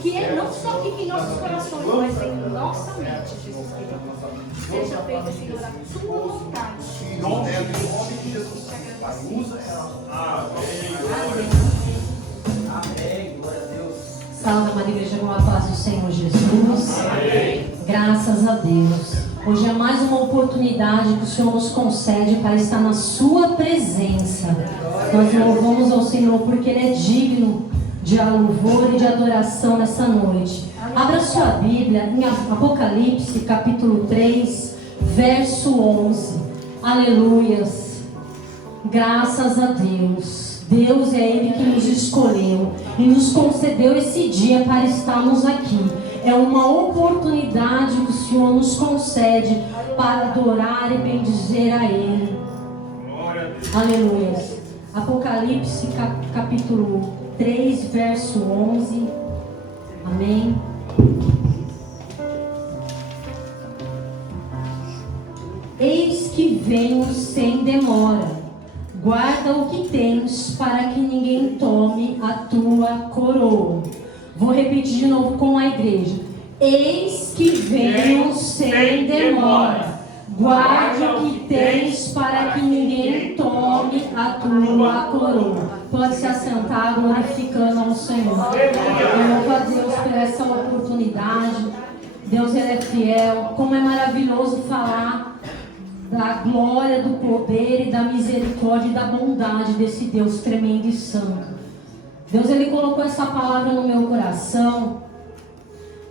Que Ele não só fique em nossos corações, mas em nossa mente, Jesus querido. Seja feita, Senhor, a tua vontade. Em nome de Jesus. Pai, usa ela. Amém. Amém. Glória a Deus. Salve, amada igreja, com a paz do Senhor Jesus. Amém. Graças a Deus. Hoje é mais uma oportunidade que o Senhor nos concede para estar na sua presença. Nós louvamos ao Senhor porque Ele é digno de louvor e de adoração nessa noite. Abra sua Bíblia em Apocalipse, capítulo 3, verso 11. Aleluias. Graças a Deus. Deus é Ele que nos escolheu e nos concedeu esse dia para estarmos aqui. É uma oportunidade que o Senhor nos concede para adorar e bendizer a Ele. Aleluia. Apocalipse capítulo 3, verso 11. Amém. Eis que venho sem demora. Guarda o que tens, para que ninguém tome a tua coroa. Vou repetir de novo com a igreja. Eis que venho sem demora. Guarde o que tens, para que ninguém tome a tua coroa. Pode se assentar, glorificando ao Senhor. Eu louvo a Deus por essa oportunidade. Deus, Ele é fiel. Como é maravilhoso falar da glória, do poder e da misericórdia e da bondade desse Deus tremendo e santo. Deus, Ele colocou essa palavra no meu coração.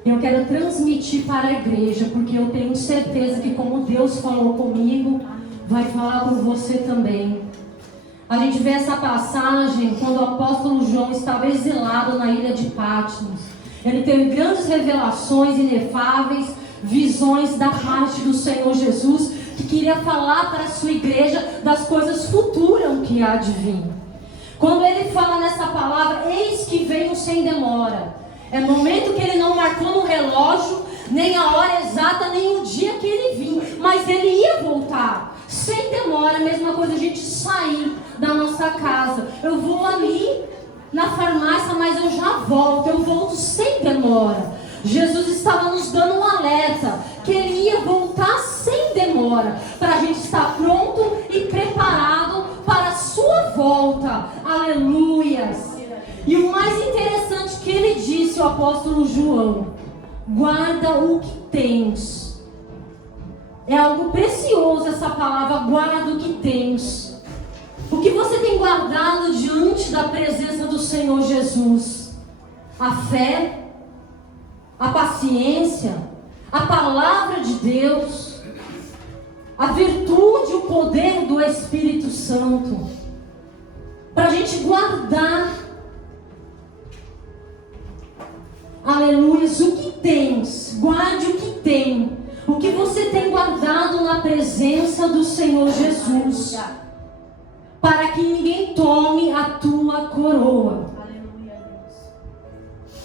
Eu quero transmitir para a igreja, porque eu tenho certeza que como Deus falou comigo, vai falar com você também. A gente vê essa passagem quando o apóstolo João estava exilado na ilha de Patmos. Ele teve grandes revelações inefáveis, visões da parte do Senhor Jesus, que queria falar para a sua igreja das coisas futuras que há de vir. Quando ele fala nessa palavra, eis que venho sem demora. É momento que ele não marcou no relógio, nem a hora exata, nem o dia que ele vinha. Mas ele ia voltar, sem demora. A mesma coisa a gente sair da nossa casa. Eu vou ali na farmácia, mas eu já volto. Eu volto sem demora. Jesus estava nos dando um alerta, que ele ia voltar sem demora, para a gente estar pronto e preparado para a sua volta. Aleluias. E o mais interessante que ele disse, o apóstolo João: guarda o que tens. É algo precioso essa palavra, guarda o que tens. O que você tem guardado diante da presença do Senhor Jesus? A fé, a paciência, a palavra de Deus, a virtude, o poder do Espírito Santo, para a gente guardar. Aleluia. O que tens, guarde o que tem. O que você tem guardado na presença do Senhor Jesus, para que ninguém tome a tua coroa.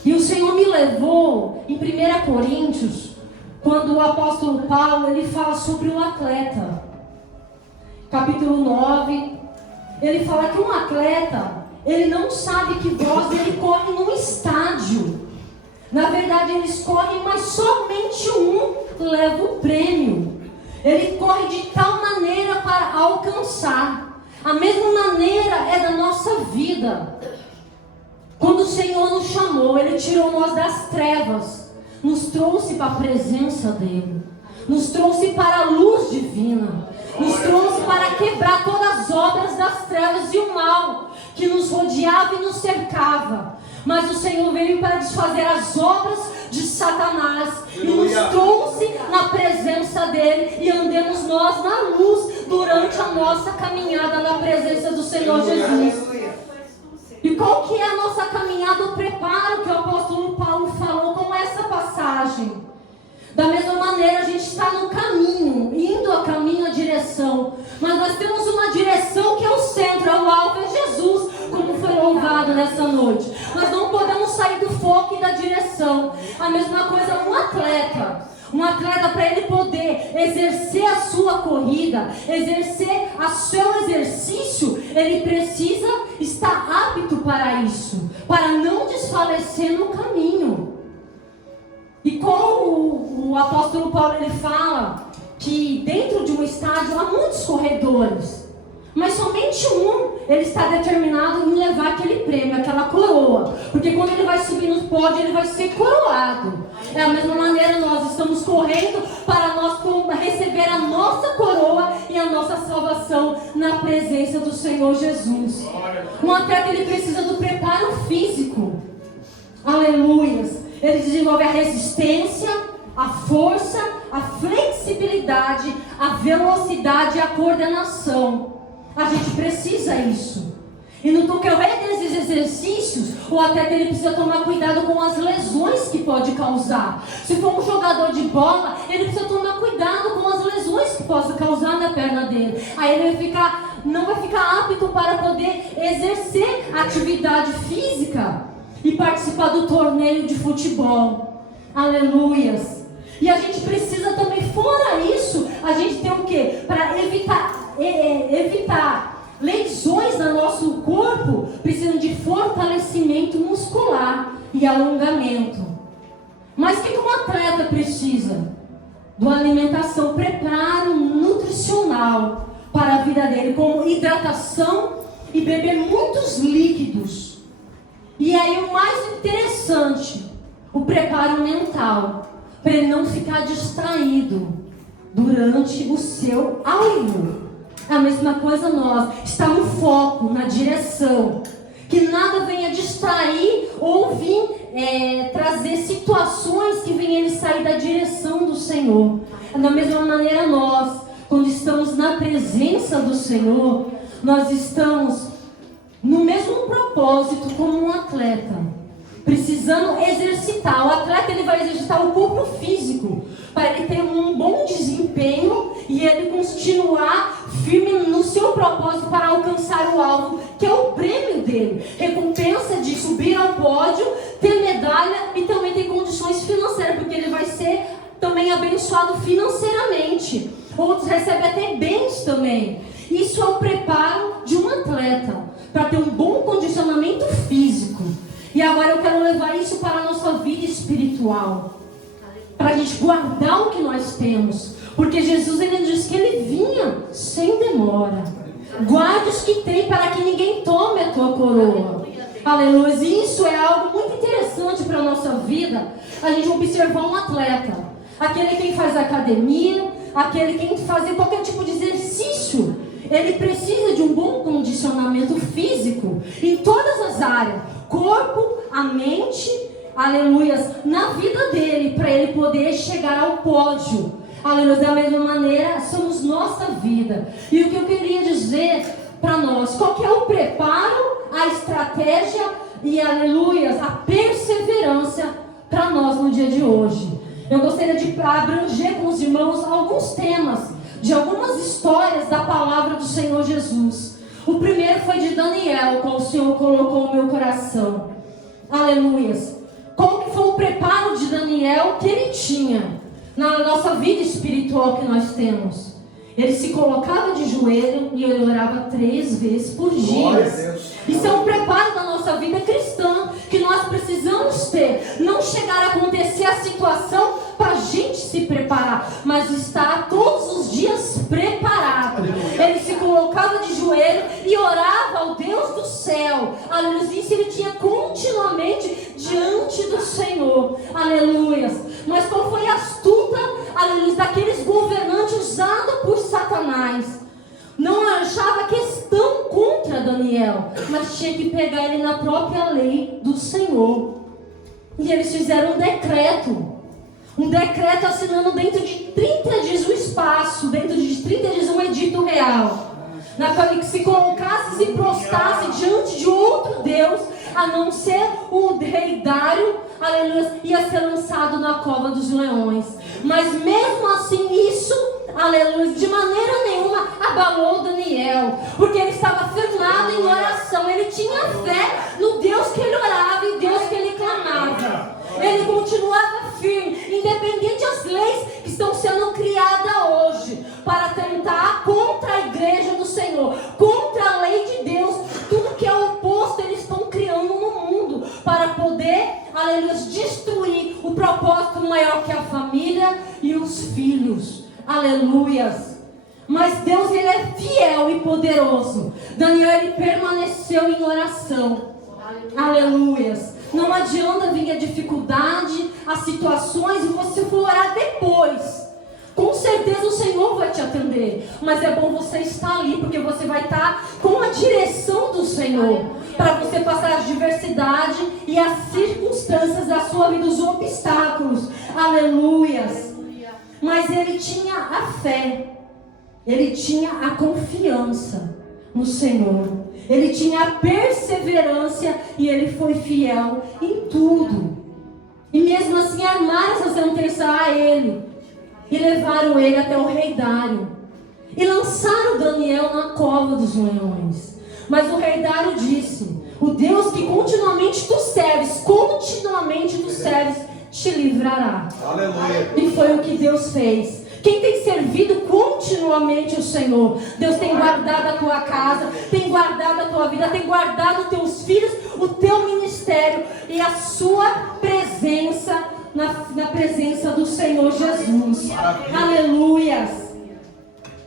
E o Senhor me levou em 1 Coríntios, quando o apóstolo Paulo, ele fala sobre o atleta. Capítulo 9, ele fala que um atleta, ele não sabe que voz ele corre num estádio. Na verdade, eles correm, mas somente um leva o prêmio. Ele corre de tal maneira para alcançar. A mesma maneira é da nossa vida. Quando o Senhor nos chamou, Ele tirou nós das trevas, nos trouxe para a presença dEle, nos trouxe para a luz divina, nos trouxe para quebrar todas as obras das trevas e o mal que nos rodeava e nos cercava. Mas o Senhor veio para desfazer as obras de Satanás e nos trouxe na presença dEle, e andemos nós na luz durante a nossa caminhada na presença do Senhor Jesus. E qual que é a nossa caminhada, o preparo que o apóstolo Paulo falou com essa passagem? Da mesma maneira, a gente está no caminho, indo a caminho, a direção. Mas nós temos uma direção que é o centro, é o alvo, é Jesus, como foi louvado nessa noite. Nós não podemos sair do foco e da direção. A mesma coisa um atleta. Um atleta, para ele poder exercer a sua corrida, exercer o seu exercício, ele precisa estar apto para isso, para não desfalecer no caminho. apóstolo Paulo, ele fala que dentro de um estádio há muitos corredores, mas somente um, ele está determinado em levar aquele prêmio, aquela coroa, porque quando ele vai subir no pódio, ele vai ser coroado. Da mesma maneira, nós estamos correndo para nós receber a nossa coroa e a nossa salvação na presença do Senhor Jesus. Um atleta, ele precisa do preparo físico. Aleluias. Ele desenvolve a resistência, a força, a flexibilidade, a velocidade e a coordenação. A gente precisa isso. E no decorrer desses exercícios, o atleta ele precisa tomar cuidado com as lesões que pode causar. Se for um jogador de bola, ele precisa tomar cuidado com as lesões que possa causar na perna dele. Aí ele não vai ficar apto para poder exercer atividade física e participar do torneio de futebol. Aleluias. E a gente precisa também, fora isso, a gente tem o quê? Para evitar lesões no nosso corpo, precisam de fortalecimento muscular e alongamento. Mas o que um atleta precisa? De uma alimentação, preparo nutricional para a vida dele, como hidratação e beber muitos líquidos. E aí o mais interessante, o preparo mental, para ele não ficar distraído durante o seu alvo. A mesma coisa nós, estar no foco, na direção, que nada venha distrair ou vir trazer situações que venham ele sair da direção do Senhor. Da mesma maneira nós, quando estamos na presença do Senhor, nós estamos no mesmo propósito como um atleta, precisando exercitar. O atleta ele vai exercitar o corpo físico para ele ter um bom desempenho e ele continuar firme no seu propósito para alcançar o alvo, que é o prêmio dele. Recompensa de subir ao pódio, ter medalha e também ter condições financeiras, porque ele vai ser também abençoado financeiramente. Outros recebem até bens também. Isso é o preparo de um atleta, para ter um bom condicionamento físico. E agora eu quero levar isso para a nossa vida espiritual, para a gente guardar o que nós temos, porque Jesus ele disse que ele vinha sem demora. Guarde os que tem, para que ninguém tome a tua coroa. Aleluia. E isso é algo muito interessante para a nossa vida, a gente observar um atleta, aquele que faz academia, aquele que faz qualquer tipo de exercício. Ele precisa de um bom condicionamento físico em todas as áreas, corpo, a mente, aleluias, na vida dele, para ele poder chegar ao pódio. Aleluia. Da mesma maneira, somos nossa vida. E o que eu queria dizer para nós, qual que é o preparo, a estratégia e, aleluias, a perseverança para nós no dia de hoje. Eu gostaria de abranger com os irmãos alguns temas, de algumas histórias da palavra do Senhor Jesus. O primeiro foi de Daniel, qual o Senhor colocou no meu coração. Aleluias. Como que foi o preparo de Daniel que ele tinha na nossa vida espiritual que nós temos? Ele se colocava de joelho e ele orava 3 vezes por dia. Isso é um preparo da nossa vida cristã, que nós precisamos ter. Não chegar a acontecer a situação para a gente se preparar, mas estar todos os dias preparado. Ele se colocava de joelho e orava ao Deus do céu. Aleluia. Isso ele tinha continuamente diante do Senhor. Aleluia. Mas qual foi a astuta, aleluia, daqueles governantes usados por Satanás? Não achava questão contra Daniel, mas tinha que pegar ele na própria lei do Senhor. E eles fizeram um decreto assinando dentro de 30 dias o espaço, dentro de 30 dias um edito real, na qual ele se colocasse, se prostrasse diante de outro Deus, a não ser o rei Dário, aleluia, ia ser lançado na cova dos leões. Mas mesmo assim isso, aleluia, de maneira nenhuma abalou Daniel, porque ele estava firmado em oração. Ele tinha fé no Deus que ele orava e Deus que ele clamava. Ele continuava firme, independente das leis que estão sendo criadas hoje para tentar contra a igreja do Senhor, contra a lei de Deus. Tudo que é oposto eles estão criando no mundo para poder, aleluia, destruir o propósito maior, que é a família, os filhos. Aleluias. Mas Deus, Ele é fiel e poderoso. Daniel, ele permaneceu em oração. Aleluias. Não adianta vir a dificuldade, as situações, e você for orar depois. Com certeza o Senhor vai te atender. Mas é bom você estar ali, porque você vai estar com a direção do Senhor, para você passar as diversidades e as circunstâncias da sua vida, os obstáculos. Aleluias. Mas ele tinha a fé. Ele tinha a confiança no Senhor. Ele tinha a perseverança e ele foi fiel em tudo. E mesmo assim armaram essa sentença a ele. E levaram ele até o rei Dário. E lançaram Daniel na cova dos leões. Mas o rei Dário disse: o Deus que continuamente tu serves, te livrará. Aleluia. E foi o que Deus fez. Quem tem servido continuamente o Senhor, Deus tem guardado a tua casa, tem guardado a tua vida, tem guardado os teus filhos, o teu ministério e a sua presença na presença do Senhor Jesus. Aleluias.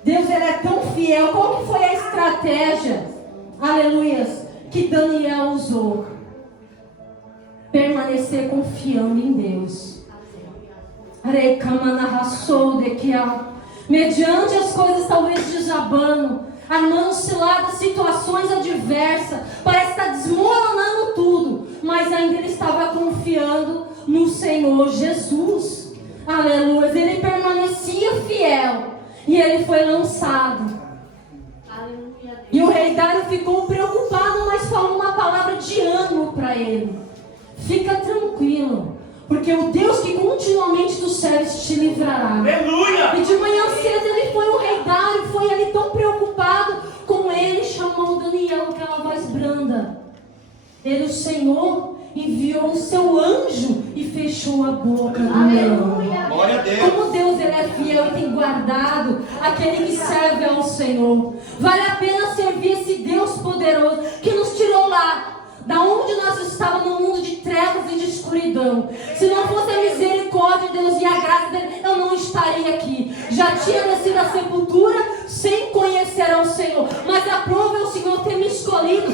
Deus, Ele é tão fiel. Qual que foi a estratégia, aleluias, que Daniel usou? Permanecer confiando em Deus. Mediante as coisas talvez desabando, armando-se lá das situações adversas, parece estar desmoronando tudo, mas ainda ele estava confiando no Senhor Jesus. Aleluia. Ele permanecia fiel e ele foi lançado. E o rei Dário ficou preocupado, mas falou uma palavra de ânimo para ele: fica tranquilo, porque o Deus que continuamente tu serves te livrará. Aleluia! E de manhã cedo ele foi, o rei Dário foi ali tão preocupado com ele, chamou Daniel com aquela voz branda. Ele, o Senhor, enviou o seu anjo e fechou a boca do leão. Glória a Deus. Como Deus, Ele é fiel e tem guardado aquele que serve ao Senhor. Vale a pena servir esse Deus poderoso que nos tirou lá da onde nós estávamos, no mundo de trevas e de escuridão. Se não fosse a misericórdia de Deus e a graça dele, eu não estaria aqui. Já tinha descido a sepultura sem conhecer ao Senhor. Mas a prova é o Senhor ter me escolhido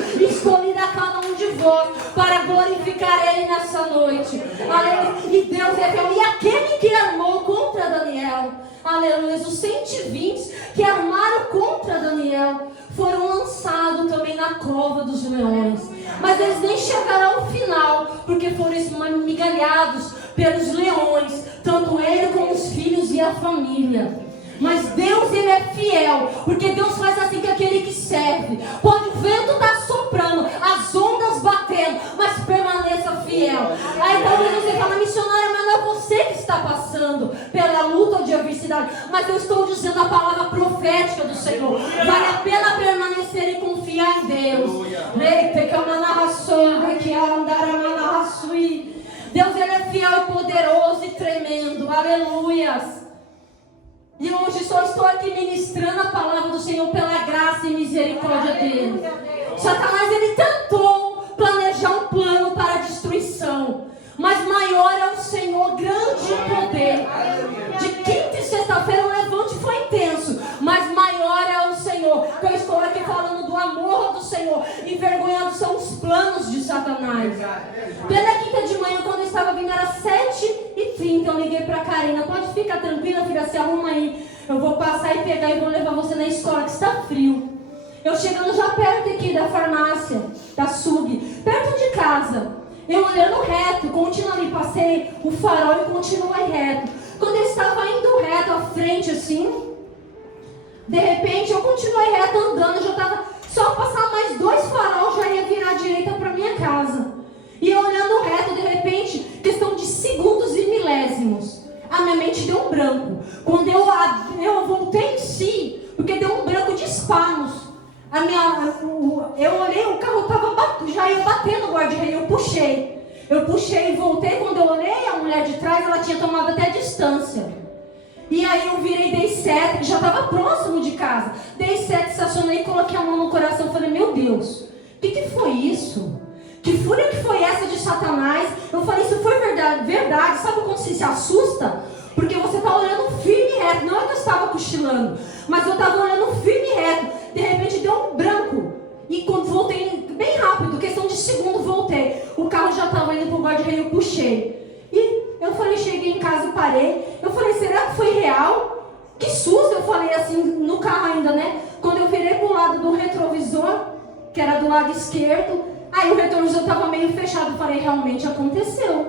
a cada um de vós para glorificar Ele nessa noite. Aleluia. E Deus é fiel. E aquele que armou contra Daniel, aleluia, os 120 que armaram contra Daniel foram lançados também na cova dos leões. Mas eles nem chegaram ao final, porque foram esmigalhados pelos leões, tanto ele como os filhos e a família. Mas Deus, Ele é fiel, porque Deus faz assim com aquele que serve. Pode o vento estar soprando, as ondas batendo, mas permaneça fiel. Aí talvez você fala: missionária, mas não é você que está passando pela luta ou de adversidade, mas eu estou dizendo a palavra profética do Senhor. Vale a pena permanecer e confiar em Deus. Deus, Ele é fiel e poderoso e tremendo. Aleluias. E hoje só estou aqui ministrando a palavra do Senhor pela graça e misericórdia dele. Satanás, ele tentou planejar um plano para a destruição, mas maior é o Senhor, grande poder. De quinta e sexta-feira o levante foi intenso, mas maior é o Senhor. Eu estou aqui falando do amor do Senhor, envergonhando são os planos de Satanás. Pela quinta de manhã, quando eu estava vindo, era 7h30, eu liguei para a Karina: pode ficar tranquila, filha, se arruma aí, eu vou passar e pegar e vou levar você na escola, que está frio. Eu chegando já perto aqui da farmácia, da SUG, perto de casa, eu olhando reto, continuo ali, passei o farol e continuei reto. Quando eu estava indo reto à frente assim, de repente eu continuei reto andando, já estava só passar mais 2 faróis, já ia virar à direita para minha casa. E eu olhando reto, de repente, questão de segundos e milésimos, a minha mente deu um branco. Quando eu voltei em si, porque deu um branco de espasmos. Eu olhei, o carro já ia bater no guarda-reio, eu puxei e voltei. Quando eu olhei, a mulher de trás, ela tinha tomado até distância. E aí eu virei, dei seta, já estava próximo de casa. Dei seta, estacionei, coloquei a mão no coração, falei: meu Deus, o que foi isso? Que fúria que foi essa de Satanás? Eu falei: isso foi verdade, sabe quando você se assusta? porque você está olhando firme e reto. Não é que eu estava cochilando, mas eu estava olhando firme e reto. De repente deu um branco. E quando voltei, bem rápido, questão de segundo, voltei. O carro já estava indo para o guarda-reio, eu puxei. E eu falei, cheguei em casa e parei. Eu falei, será que foi real? Que susto, eu falei assim, no carro ainda, né? Quando eu virei para o lado do retrovisor, que era do lado esquerdo, aí o retrovisor estava meio fechado. Eu falei, realmente aconteceu.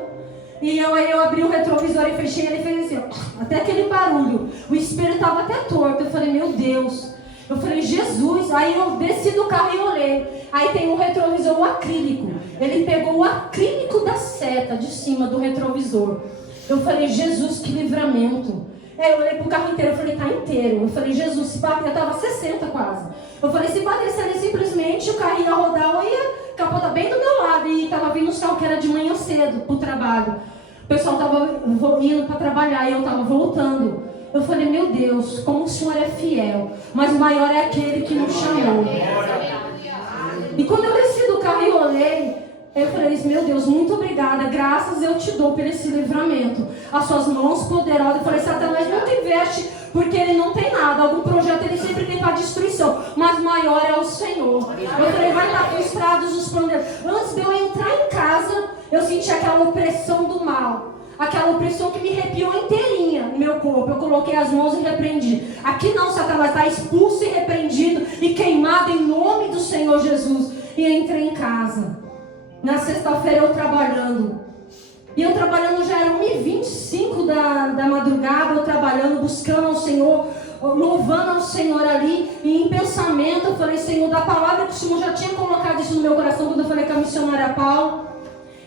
E aí eu abri o retrovisor e fechei, ele fez assim, ó, até aquele barulho. O espelho estava até torto. Eu falei, meu Deus. Eu falei, Jesus. Aí eu desci do carro e olhei. Aí tem um retrovisor, o acrílico. Ele pegou o acrílico da seta de cima do retrovisor. Eu falei, Jesus, que livramento. Aí eu olhei pro carro inteiro, eu falei, tá inteiro. Eu falei, Jesus, se bater, eu tava 60 quase. Eu falei, se batesse ali simplesmente, o carro ia rodar, eu ia capotar bem do meu lado. E tava vindo os carros que era de manhã cedo pro trabalho. O pessoal tava indo para trabalhar e eu tava voltando. Eu falei, meu Deus, como o Senhor é fiel. Mas o maior é aquele que nos chamou. E quando eu desci do carro e olhei, eu falei, meu Deus, muito obrigada. Graças eu te dou por esse livramento. As suas mãos poderosas. Eu falei, Satanás nunca investe porque ele não tem nada. Algum projeto ele sempre tem para destruição. Mas maior é o Senhor. Eu falei, vai estar frustrados os planos dele. Antes de eu entrar em casa, eu senti aquela opressão do mal. Aquela opressão que me arrepiou inteirinha no meu corpo. Eu coloquei as mãos e repreendi. Aqui não, Satanás, está expulso e repreendido e queimado em nome do Senhor Jesus. E entrei em casa. Na sexta-feira eu trabalhando. E eu trabalhando, já era 1h25 da madrugada, eu trabalhando, buscando ao Senhor, louvando ao Senhor ali. E em pensamento eu falei, Senhor, da palavra que o Senhor já tinha colocado isso no meu coração quando eu falei com a missionária Paulo.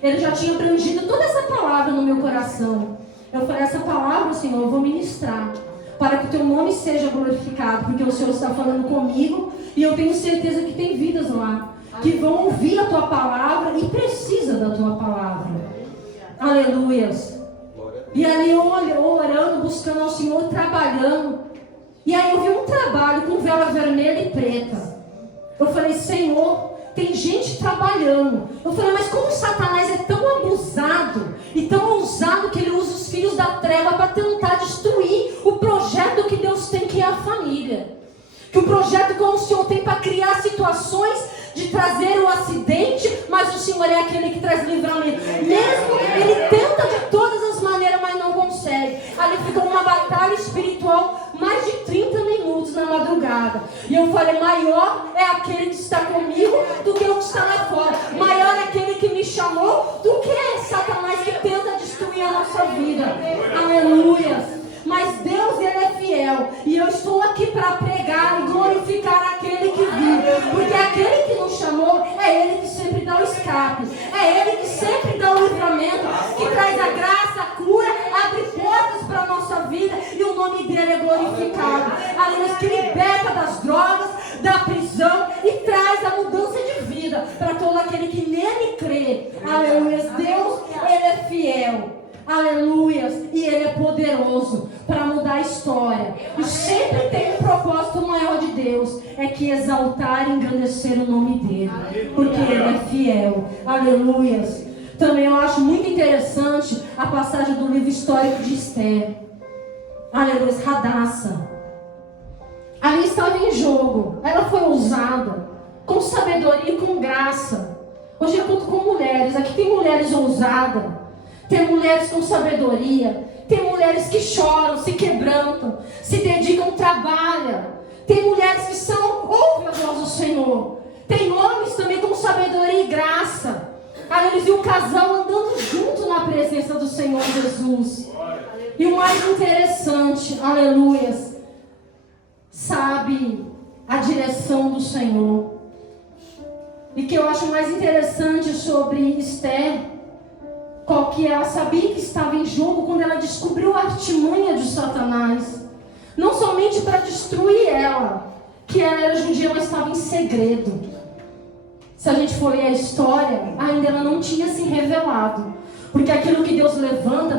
Ele já tinha abrangido toda essa palavra no meu coração. Eu falei, essa palavra, Senhor, eu vou ministrar para que o teu nome seja glorificado, porque o Senhor está falando comigo e eu tenho certeza que tem vidas lá que vão ouvir a tua palavra e precisa da tua palavra. Aleluias. E ali eu orando, buscando ao Senhor, trabalhando. E aí eu vi um trabalho com vela vermelha e preta. Eu falei, Senhor, tem gente trabalhando. Eu falei, mas como Satanás é tão abusado e tão ousado que ele usa os filhos da treva para tentar destruir o projeto que Deus tem, que é a família. Que o projeto que o Senhor tem para criar situações de trazer o acidente, mas o Senhor é aquele que traz livramento. Mesmo ele tenta de todas as maneiras, mas não consegue. Ali ficou uma batalha espiritual, mais de 30 minutos na madrugada. E eu falei, maior é aquele que está comigo do que o que está lá fora. Maior é aquele que me chamou do que Satanás que tenta destruir a nossa vida. Aleluia. Mas Deus, ele é fiel. E eu estou aqui para pregar e glorificar aquele que vive. Porque aquele que nos chamou, é ele que sempre dá o escape. É ele que sempre dá o livramento, que traz a graça, a cura, abre portas para a nossa vida. E o nome dele é glorificado. Aleluia, que liberta das drogas, da prisão e traz a mudança de vida para todo aquele que nele crê. Aleluia, Deus, ele é fiel. Aleluias, e ele é poderoso para mudar a história. E sempre tem um propósito maior de Deus, é que exaltar e engrandecer o nome dele, porque ele é fiel. Aleluias. Também eu acho muito interessante a passagem do livro histórico de Esther. Aleluias, Radassa. Ali estava em jogo. Ela foi ousada, com sabedoria e com graça. Hoje eu conto com mulheres. Aqui tem mulheres ousadas. Tem mulheres com sabedoria. Tem mulheres que choram, se quebrantam, se dedicam, trabalham. Tem mulheres que ouvem a voz do Senhor. Tem homens também com sabedoria e graça. Aí eles viram um casal andando junto na presença do Senhor Jesus. E o mais interessante, aleluias, sabe a direção do Senhor. E que eu acho mais interessante sobre Esther, qual que ela sabia que estava em jogo quando ela descobriu a artimanha de Satanás. Não somente para destruir ela, que ela era judia, mas estava em segredo. Se a gente for ler a história, ainda ela não tinha se revelado. Porque aquilo que Deus levanta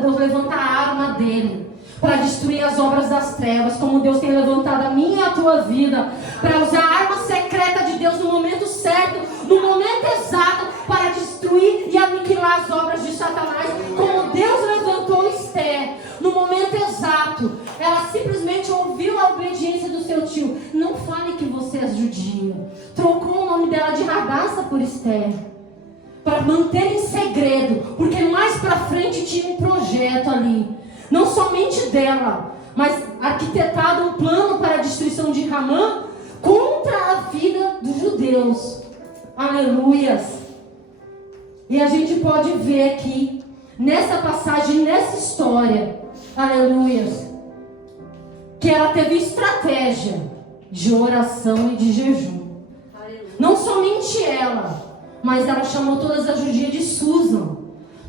a arma dele para destruir as obras das trevas, como Deus tem levantado a minha e a tua vida, para usar a arma secreta de Deus no momento certo, no momento exato, para destruir e aniquilar as obras de Satanás, como Deus levantou Esther no momento exato. realmente ouviu a obediência do seu tio, não fale que você é judia. Trocou o nome dela de Radassa por Esther, para manter em segredo, porque mais para frente tinha um projeto ali, não somente dela, mas arquitetado um plano para a destruição de Ramã contra a vida dos judeus. Aleluias! E a gente pode ver aqui, nessa passagem, nessa história, aleluias, que ela teve estratégia de oração e de jejum. Não somente ela, mas ela chamou todas as judias de Susan,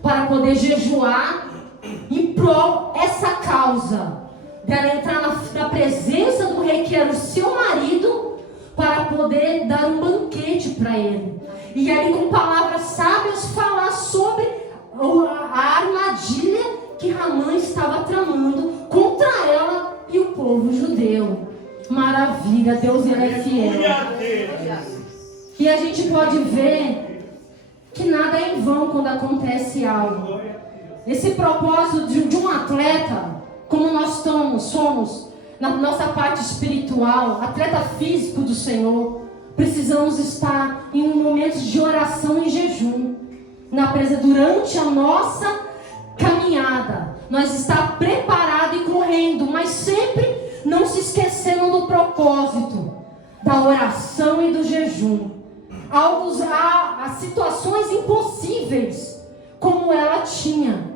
para poder jejuar em prol essa causa, dela entrar na presença do rei, que era o seu marido, para poder dar um banquete para ele. E aí, com palavras sábias, falar sobre a armadilha que Ramã estava tramando contra ela e o povo judeu. Maravilha, Deus, ele é fiel. E a gente pode ver que nada é em vão quando acontece algo. Esse propósito de um atleta, como nós somos na nossa parte espiritual, atleta físico do Senhor, precisamos estar em momentos de oração e jejum, na presença durante a nossa caminhada. Nós estar preparado e correndo, mas sempre não se esquecendo do propósito da oração e do jejum. Há situações impossíveis, como ela tinha,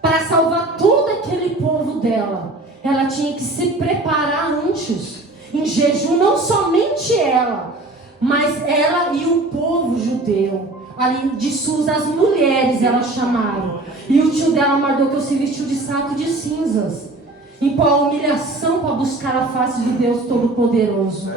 para salvar todo aquele povo dela. Ela tinha que se preparar antes, em jejum, não somente ela, mas ela e o povo judeu. Ali de Susa, as mulheres elas chamaram. E o tio dela, Mardoqueu, se vestiu de saco de cinzas, em pó humilhação, para buscar a face de Deus Todo-Poderoso.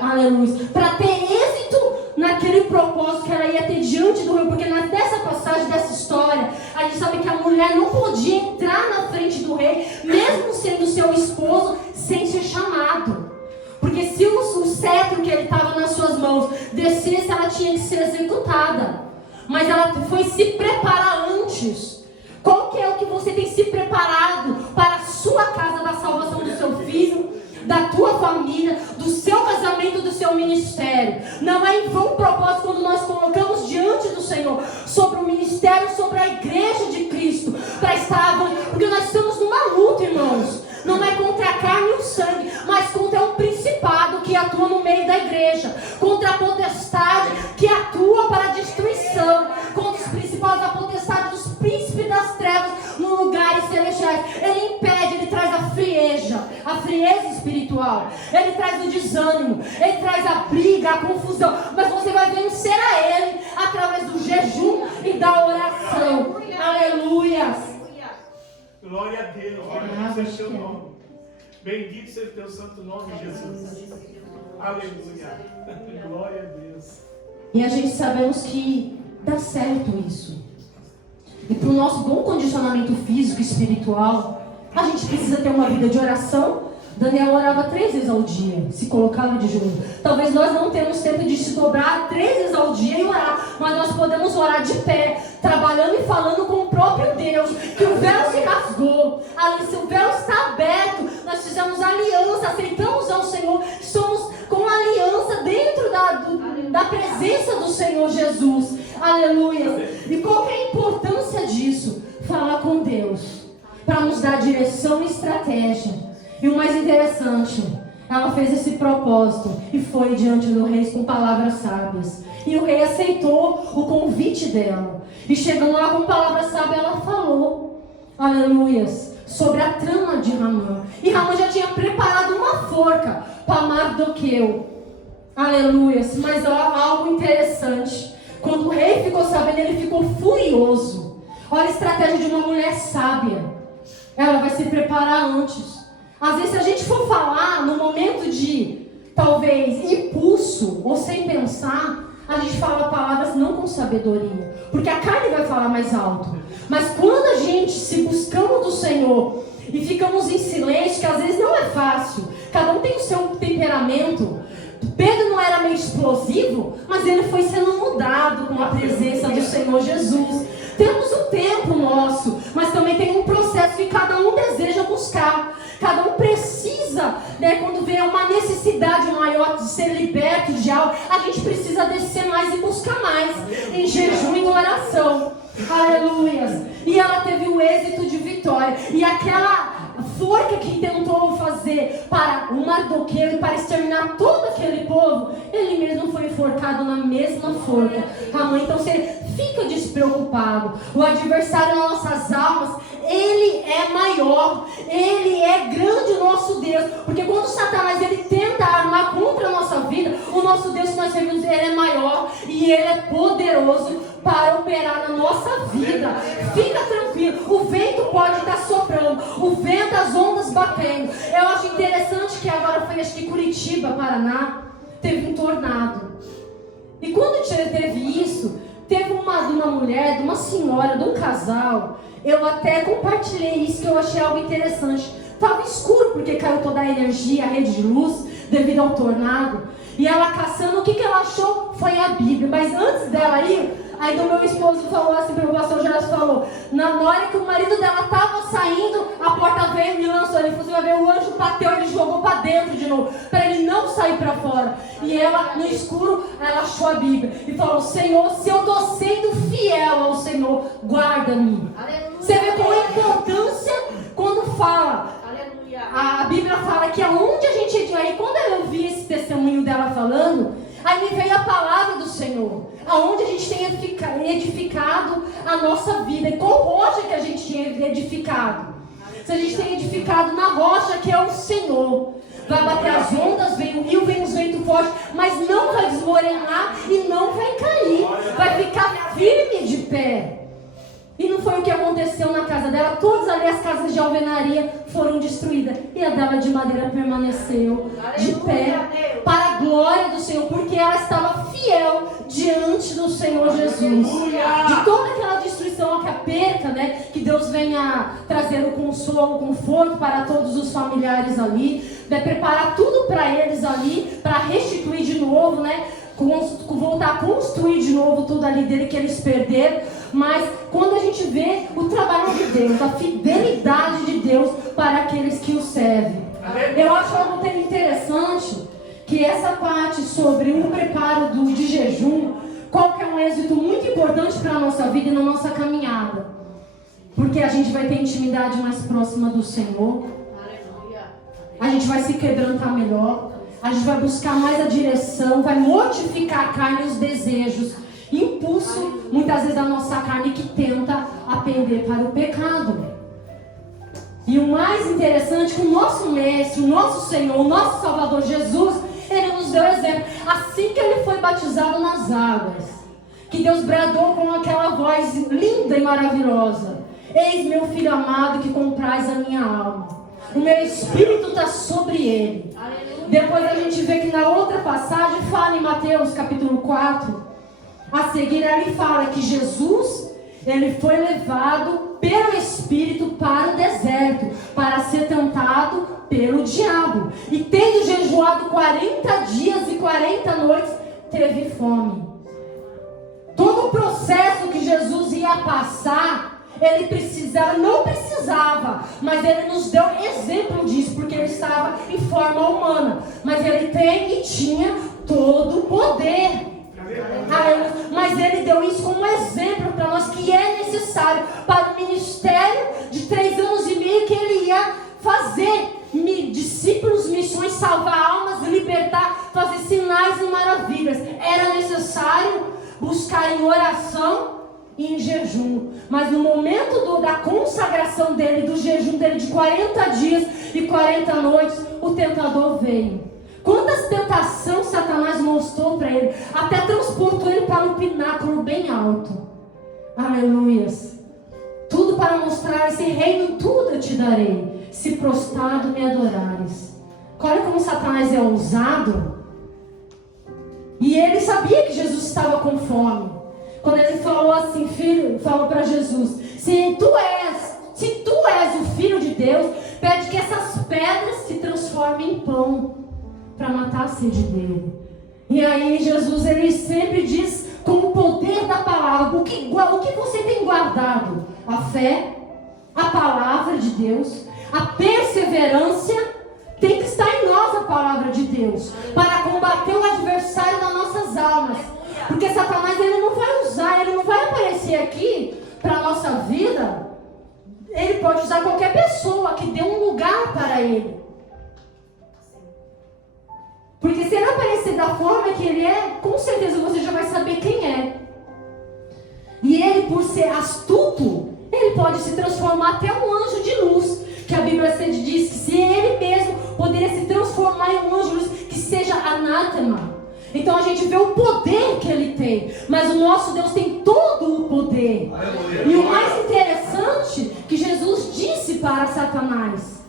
Aleluia. Para ter êxito naquele propósito que ela ia ter diante do rei. Porque nessa passagem, dessa história, a gente sabe que a mulher não podia entrar na frente do rei, mesmo sendo seu esposo, sem ser chamado. Porque se o cetro que ele estava nas suas mãos descesse, ela tinha que ser executada. Mas ela foi se preparar antes. Qual que é o que você tem se preparado para a sua casa, da salvação do seu filho, da tua família, do seu casamento, do seu ministério? Não é em vão o propósito quando nós colocamos diante do Senhor sobre o ministério, sobre a igreja de Cristo, para estar, porque nós estamos numa luta, irmãos. Não é contra a carne e o sangue, mas contra um principado que atua no meio da igreja, contra a potestade que atua para a destruição, contra os principados da potestade dos príncipes das trevas nos lugares celestiais. Ele impede, ele traz a frieza espiritual, ele traz o desânimo, ele traz a briga, a confusão, mas você vai vencer a ele através do jejum e da oração. Aleluias. Glória a Deus, bendito seja o teu nome. Bendito seja o teu santo nome, Jesus. Aleluia. Glória a Deus. E a gente sabemos que dá certo isso. E para o nosso bom condicionamento físico e espiritual, a gente precisa ter uma vida de oração. Daniel orava 3 vezes ao dia, se colocava de joelho. Talvez nós não temos tempo de se dobrar 3 vezes ao dia e orar, mas nós podemos orar de pé, trabalhando e falando com o próprio Deus, que o véu se rasgou. Ali, se o véu está aberto, nós fizemos aliança, aceitamos ao Senhor, somos com aliança dentro da presença do Senhor Jesus. Aleluia. E qual que é a importância disso? Falar com Deus, para nos dar direção e estratégia. E o mais interessante, ela fez esse propósito e foi diante do rei com palavras sábias. E o rei aceitou o convite dela. E chegando lá com palavras sábias, ela falou, aleluias, sobre a trama de Ramã. E Ramã já tinha preparado uma forca para Mardoqueu. Aleluias. Mas algo interessante, quando o rei ficou sabendo, ele ficou furioso. Olha a estratégia de uma mulher sábia. Ela vai se preparar antes. Às vezes, se a gente for falar no momento de, talvez, impulso ou sem pensar, a gente fala palavras não com sabedoria, porque a carne vai falar mais alto. Mas quando a gente se buscamos do Senhor e ficamos em silêncio, que às vezes não é fácil, cada um tem o seu temperamento. Pedro não era meio explosivo, mas ele foi sendo mudado com a presença do Senhor Jesus. Temos um tempo nosso, mas também tem um processo que cada um deseja buscar. Cada um precisa precisa, né, quando vem uma necessidade maior de ser liberto de algo, a gente precisa descer mais e buscar mais, em jejum e em oração. Aleluias. E ela teve o êxito de vitória. E aquela forca que tentou fazer para o Mardoqueu e para exterminar todo aquele povo, ele mesmo foi enforcado na mesma forca. Amém? Então você fica despreocupado. O adversário das nossas almas, ele é maior, ele é grande, o nosso Deus. Porque quando Satanás ele tenta armar contra a nossa vida, o nosso Deus que nós servimos, ele é maior e ele é poderoso para operar na nossa vida. Fica tranquilo, o vento pode estar soprando, o vento, as ondas batendo. Eu acho interessante que agora foi, acho que Curitiba, Paraná, teve um tornado. E quando teve isso, teve uma mulher, de uma senhora, de um casal. Eu até compartilhei isso, que eu achei algo interessante. Estava escuro porque caiu toda a energia, a rede de luz, devido ao tornado. E ela caçando, o que ela achou? Foi a Bíblia. Mas antes dela ir, aí do meu esposo falou assim, para o pastor Gerson falou, na hora que o marido dela estava saindo, a porta veio e lançou. Ele falou, você vai ver, o anjo bateu, ele jogou para dentro de novo, para ele não sair para fora. E ela, no escuro, ela achou a Bíblia e falou, Senhor, se eu estou sendo fiel ao Senhor, guarda-me. Você vê qual é a importância quando fala. A Bíblia fala que aonde a gente... Aí quando eu vi esse testemunho dela falando, aí me veio a palavra do Senhor. Aonde a gente tem edificado a nossa vida. E qual rocha que a gente tem edificado? Se a gente tem edificado na rocha que é o Senhor. Vai bater as ondas, vem o rio, vem os ventos fortes, mas não vai desmoronar e não vai cair. Vai ficar firme de pé. E não foi o que aconteceu na casa dela. Todas ali as casas de alvenaria foram destruídas. E a dela de madeira permaneceu de pé para a glória do Senhor. Porque ela estava fiel diante do Senhor Jesus. De toda aquela destruição, a perca, né? Que Deus venha trazer o consolo, o conforto para todos os familiares ali. Né, preparar tudo para eles ali. Para restituir de novo, né? Voltar a construir de novo tudo ali dele que eles perderam. Mas quando a gente vê o trabalho de Deus, a fidelidade de Deus para aqueles que o servem, eu acho algo interessante que essa parte sobre o preparo de jejum, qual que é um êxito muito importante para a nossa vida e na nossa caminhada, porque a gente vai ter intimidade mais próxima do Senhor, a gente vai se quebrantar melhor, a gente vai buscar mais a direção, vai mortificar a carne e os desejos, impulso, muitas vezes, da nossa carne que tenta apender para o pecado. E o mais interessante é que o nosso Mestre, o nosso Senhor, o nosso Salvador Jesus, Ele nos deu exemplo. Assim que Ele foi batizado nas águas, que Deus bradou com aquela voz linda e maravilhosa: eis meu Filho amado que compraz a minha alma. O meu Espírito está sobre Ele. Depois a gente vê que na outra passagem fala em Mateus capítulo 4, a seguir ele fala que Jesus, ele foi levado pelo Espírito para o deserto, para ser tentado pelo diabo. E tendo jejuado 40 dias e 40 noites, teve fome. Todo o processo que Jesus ia passar, ele não precisava, mas ele nos deu exemplo disso, porque ele estava em forma humana, mas ele tem e tinha todo o poder. Mas ele deu isso como exemplo para nós, que é necessário para o ministério de 3 anos e meio que ele ia fazer. Discípulos, missões, salvar almas, libertar, fazer sinais e maravilhas. Era necessário buscar em oração e em jejum. Mas no momento da consagração dele, do jejum dele de 40 dias e 40 noites, o tentador veio. Quantas tentações Satanás mostrou para ele, até transportou ele para um pináculo bem alto. Aleluias. Tudo para mostrar: esse reino tudo eu te darei, se prostrado me adorares. Olha como Satanás é ousado. E ele sabia que Jesus estava com fome. Quando ele falou assim, filho, falou para Jesus: se tu és o Filho de Deus, pede que essas pedras se transformem em pão, para matar a sede dele. E aí Jesus, ele sempre diz com o poder da palavra: o que você tem guardado? A fé, a palavra de Deus, a perseverança, tem que estar em nós a palavra de Deus, para combater o adversário nas nossas almas. Porque Satanás, ele não vai usar, ele não vai aparecer aqui para a nossa vida. Ele pode usar qualquer pessoa que dê um lugar para ele. Porque se ele aparecer da forma que ele é, com certeza você já vai saber quem é. E ele, por ser astuto, ele pode se transformar até um anjo de luz. Que a Bíblia diz que se ele mesmo poderia se transformar em um anjo de luz, que seja anátema. Então a gente vê o poder que ele tem. Mas o nosso Deus tem todo o poder. E o mais interessante, que Jesus disse para Satanás,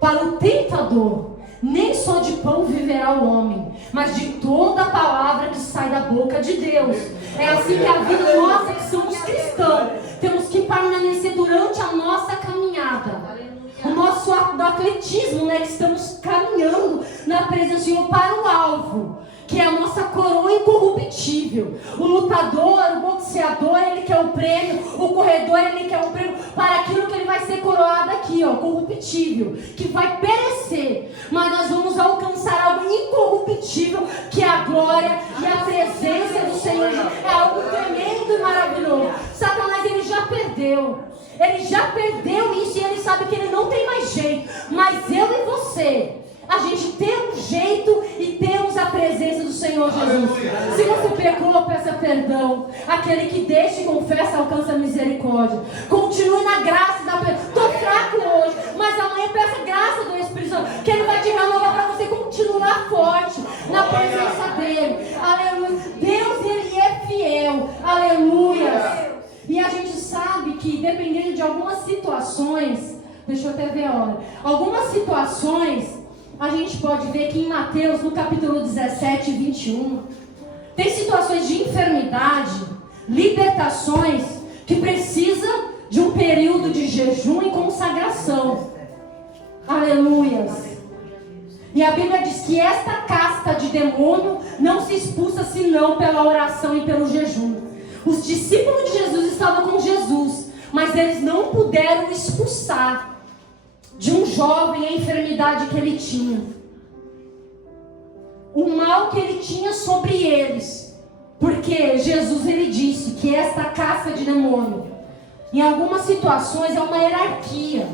para o tentador: nem só de pão viverá o homem, mas de toda a palavra que sai da boca de Deus. É assim que a vida nossa, que somos cristãos, temos que permanecer durante a nossa caminhada. O nosso ato do atletismo, né, que estamos caminhando na presença do Senhor para o alvo, que é a nossa coroa incorruptível. O lutador, o boxeador, ele quer o prêmio. O corredor, ele quer o prêmio para aquilo que ele vai ser coroado aqui, ó, corruptível, que vai perecer. Mas nós vamos alcançar algo incorruptível, que é a glória e a presença do Senhor. É algo tremendo e maravilhoso. Satanás, ele já perdeu. Ele já perdeu isso e ele sabe que ele não tem mais jeito. Mas eu e você, a gente tem um jeito e temos a presença do Senhor Jesus. Se você pecou, peça perdão. Aquele que deixa e confessa alcança a misericórdia. Continue na graça da pessoa. Estou fraco hoje, mas amanhã peça graça do Espírito Santo, que ele vai te renovar para você continuar forte na presença dele. Aleluia. Deus, ele é fiel. Aleluia. E a gente sabe que dependendo de algumas situações, deixa eu até ver a hora, algumas situações, a gente pode ver que em Mateus, no capítulo 17, 21, tem situações de enfermidade, libertações, que precisa de um período de jejum e consagração. Aleluias. E a Bíblia diz que esta casta de demônio não se expulsa senão pela oração e pelo jejum. Os discípulos de Jesus estavam com Jesus, mas eles não puderam expulsar de um jovem a enfermidade que ele tinha, o mal que ele tinha sobre eles, porque Jesus, ele disse que esta caça de demônio, em algumas situações, é uma hierarquia,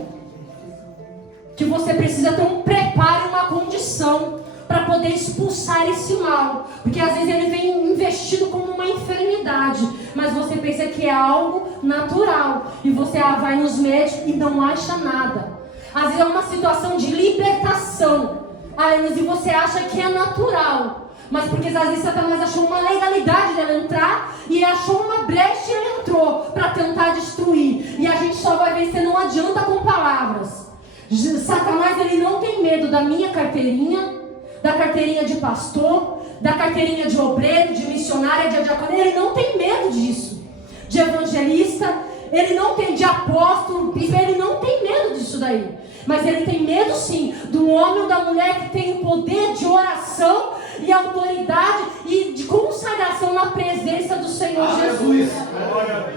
que você precisa ter um preparo, uma condição para poder expulsar esse mal, porque às vezes ele vem investido como uma enfermidade, mas você pensa que é algo natural, e você vai nos médicos e não acha nada. Às vezes é uma situação de libertação, e você acha que é natural, mas porque às vezes Satanás achou uma legalidade dela entrar, e achou uma brecha e ele entrou para tentar destruir, e a gente só vai vencer, não adianta com palavras. Satanás, ele não tem medo da minha carteirinha, da carteirinha de pastor, da carteirinha de obreiro, de missionária, de diácono. Ele não tem medo disso. De evangelista, ele não tem, de apóstolo, ele não tem medo disso daí. Mas ele tem medo sim do homem ou da mulher que tem o poder de oração e autoridade e de consagração na presença do Senhor Jesus.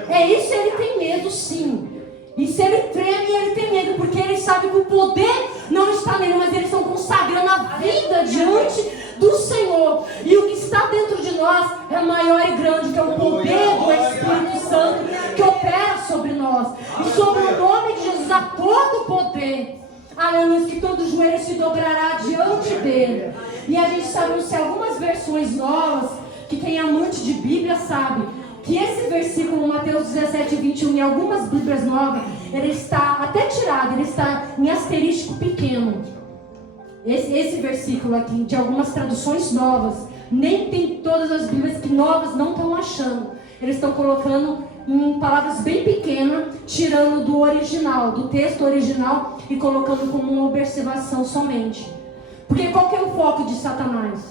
É isso, ele tem medo sim. E se ele treme, ele tem medo, porque ele sabe que o poder não está nele, mas eles estão consagrando a vida diante do Senhor. E o que está dentro de nós é maior e grande, que é o poder do Espírito Santo que opera sobre nós. E sobre o nome de Jesus há todo o poder. Aleluia, que todo joelho se dobrará diante dele. E a gente sabe, se algumas versões novas, que quem é amante de Bíblia sabe, que esse versículo, Mateus 17, 21, em algumas Bíblias novas, ele está até tirado, ele está em asterístico pequeno. Esse versículo aqui, de algumas traduções novas, nem tem todas as Bíblias que novas não estão achando. Eles estão colocando em palavras bem pequenas, tirando do original, do texto original, e colocando como uma observação somente. Porque qual que é o foco de Satanás?